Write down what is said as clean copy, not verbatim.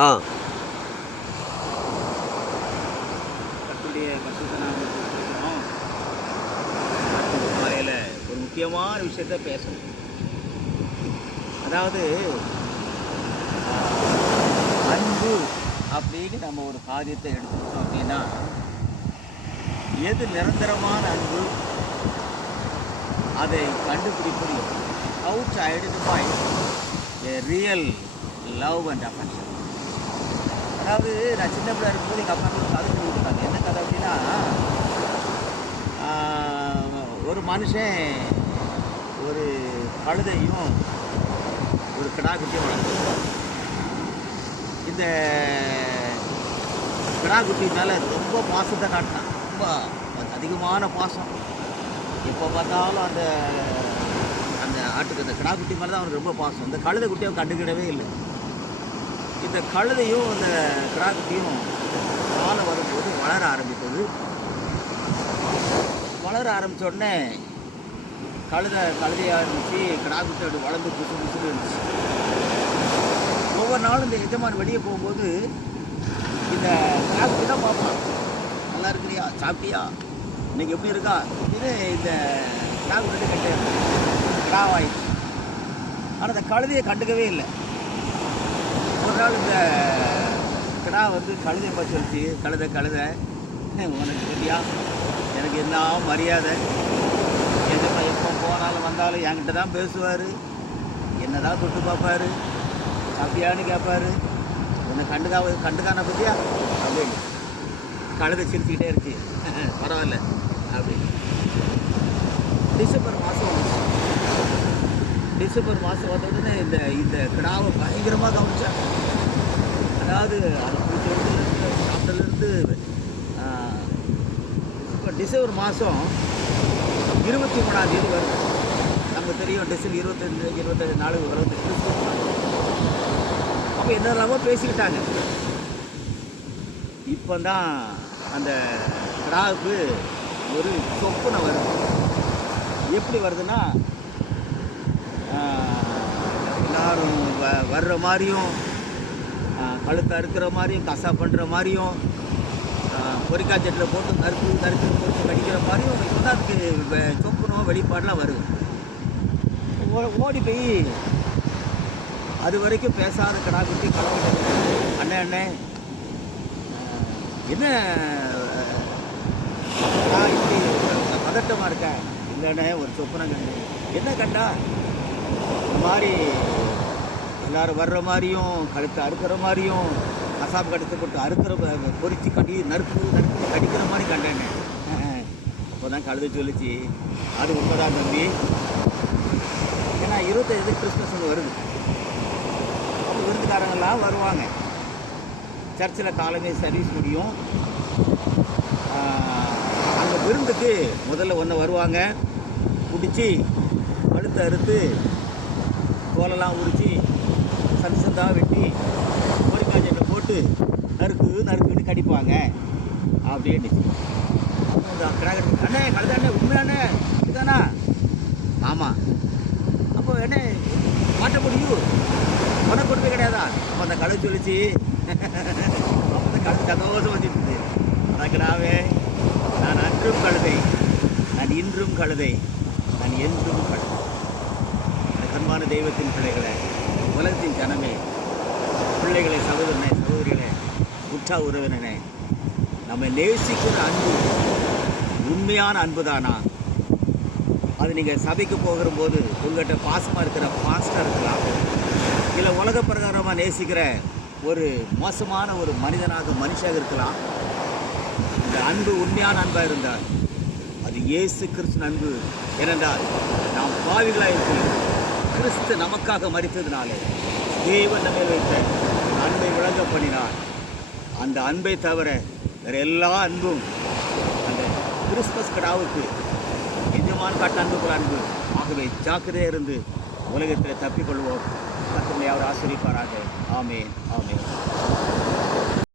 ஆ. கர்த்தருடைய பரிசுத்த நாமத்துக்கு ஸ்தோத்திரம். காலையில் ஒரு முக்கியமான விஷயத்த பேசணும். அதாவது அன்பு அப்படின்னு நம்ம ஒரு காரியத்தை எடுத்துக்கிட்டோம் அப்படின்னா, எது நிரந்தரமான அன்பு, அதை கண்டுபிடிப்பது how to identify a real love and affection. அதாவது நான் சின்ன பிள்ளை இருக்கும்போது எங்கள் அப்பா ஒரு கதை சொல்லி கொடுத்தாங்க. என்ன கதை அப்படின்னா, ஒரு மனுஷன் ஒரு கழுதையும் ஒரு கிடாக்குட்டியும் வளர்த்துருக்காங்க. இந்த கிடாக்குட்டி மேலே ரொம்ப பாசத்தை காட்டினான். ரொம்ப அதிகமான பாசம். எப்போ பார்த்தாலும் அந்த அந்த ஆட்டுக்கு அந்த கிடாக்குட்டி மேலே தான் அவனுக்கு ரொம்ப பாசம். இந்த கழுதை குட்டியை கண்டுக்கிடவே இல்லை. இந்த கழுதையும் அந்த கிடாக்குட்டியும் காலம் வரும்போது வளர ஆரம்பித்தது. வளர ஆரம்பித்த உடனே கழுதையாக இருந்துச்சு, கிடாக்குட்டியோட வளர்ந்து புதுசு புதுசுன்னு இருந்துச்சு. ஒவ்வொரு நாளும் இந்த எஜமான் வெளியே போகும்போது இந்த கிடாக்குட்டி தான் பார்ப்பான். நல்லா இருக்கிறியா, சாப்பிட்டியா, இன்னைக்கு எப்படி இருக்கா இது இந்த கிடாக்குட்டி கட்ட கிடாவாயிடுச்சு. ஆனால் அந்த கழுதையை கண்டுக்கவே இல்லை. ஒரு நாள் இந்த கிடா வந்து கழுதை பார்த்து சொல்லிச்சு, கழுதை உனக்கு தெரியா, எனக்கு என்ன மரியாதை, எதுமா எப்போ போனாலும் வந்தாலும் என்கிட்ட தான் பேசுவார், என்ன தான் தொட்டு பார்ப்பார், சாப்பிட்டியான்னு கேட்பார், உன்னை கண்டுக்கான பற்றியா அப்படின்னு கழுதை சிரிச்சுக்கிட்டே இருந்துச்சு. பரவாயில்ல அப்படின்னு. டிசம்பர் மாதம் வந்த உடனே இந்த கிடாவை பயங்கரமாக கவனிச்சாங்க. அதாவது அதை பிடிச்சதுலேருந்து சாப்பிட்டதுலேருந்து இப்போ டிசம்பர் மாதம் 23ஆம் தேதி வருது. நமக்கு தெரியும் டிசம்பர் 25 நாளுக்கு வருது கிறிஸ்துமஸ். அப்போ என்னெல்லாமோ பேசிக்கிட்டாங்க. இப்போ தான் அந்த கிடாவுக்கு ஒரு சொப்பனை வருது. எப்படி வருதுன்னா, எல்லாரும் வர்ற மாதிரியும், கழுத்தை அறுக்கிற மாதிரியும், கசா பண்ணுற மாதிரியும், பொறிக்காய்ச்சட்டில் போட்டு நறுக்கு போட்டு கடிக்கிற மாதிரியும் இப்போ தான் அதுக்கு சொப்பனம் வெளிப்பாடெலாம் வருது. ஓடி போய் அது வரைக்கும் பேசாத கிடாக்குட்டி கலந்து, அண்ணே என்ன இப்படி பதட்டமாக இருக்கேன், இல்லைண்ணே ஒரு சொப்பனை கண்டு. என்ன கண்டா, இந்த மாதிரி எல்லோரும் வர்ற மாதிரியும், கழுத்தை அறுக்கிற மாதிரியும், கசாப்பு கடுத்து போட்டு அறுக்கிற பொறிச்சு நறுக்கு கடிக்கிற மாதிரி கண்டேன்னு. இப்போ தான் கழுதை சொல்லிச்சு, அது உண்மைதான் தம்பி. ஏன்னா 25 கிறிஸ்மஸ் ஒன்று வருது. அப்போ விருந்துக்காரங்கெல்லாம் வருவாங்க. சர்ச்சில் காலமே சர்வீஸ் முடியும். அந்த விருந்துக்கு முதல்ல ஒன்று வருவாங்க, பிடிச்சி கழுத்தை அறுத்து தோலெல்லாம் உரித்து சந்தாக வெட்டி பொறிக்காய்ச்சட்டை போட்டு நறுக்குன்னு கடிப்பாங்க அப்படின்னு. அண்ணே கழுதாண்ணே உண்மையாண்ணே இதுதானா? ஆமாம். அப்போ என்ன மாட்ட முடியும், உனக்கு கொடுமை கிடையாதா? அப்போ அந்த கழுதை சொல்லிச்சு. அப்போ அந்த கழுதை சந்தோஷம் வச்சுட்டு, அதற்குனாவே நான் அன்றும் கழுதை, நான் இன்றும் கழுதை, நான் என்றும் கழுதை. அன்பான தெய்வத்தின் பிள்ளைகளை, உலகத்தின் ஜனமே, பிள்ளைகளை, சகோதரிகளே, உற்றா உறவினனே, நம்ம நேசிக்கிற அன்பு உண்மையான அன்பு தானா? அது நீங்கள் சபைக்கு போகிறபோது உங்கள்கிட்ட பாசமாக இருக்கிற பாஸ்டர் இருக்கலாம், இல்லை உலக பிரகாரமாக நேசிக்கிற ஒரு மோசமான ஒரு மனுஷாக இருக்கலாம். இந்த அன்பு உண்மையான அன்பாக இருந்தால் அது இயேசு கிறிஸ்து அன்பு. ஏனென்றால் நாம் பாவிகளாக இருக்கிறோம், கிறிஸ்து நமக்காக மரித்ததினாலே தேவன் நம்ம வைத்த அன்பை விளங்க பண்ணினார். அந்த அன்பை தவிர வேறு எல்லா அன்பும் அந்த கிறிஸ்மஸ் கிடாவுக்கு எஜமான் காட்ட அன்புக்குள்ள அன்பு. ஆகவே ஜாக்கிரதையாக இருந்து உலகத்தில் தப்பிக்கொள்வோம். கர்த்தர் அவர் ஆசீர்வதிப்பாராக. ஆமென்.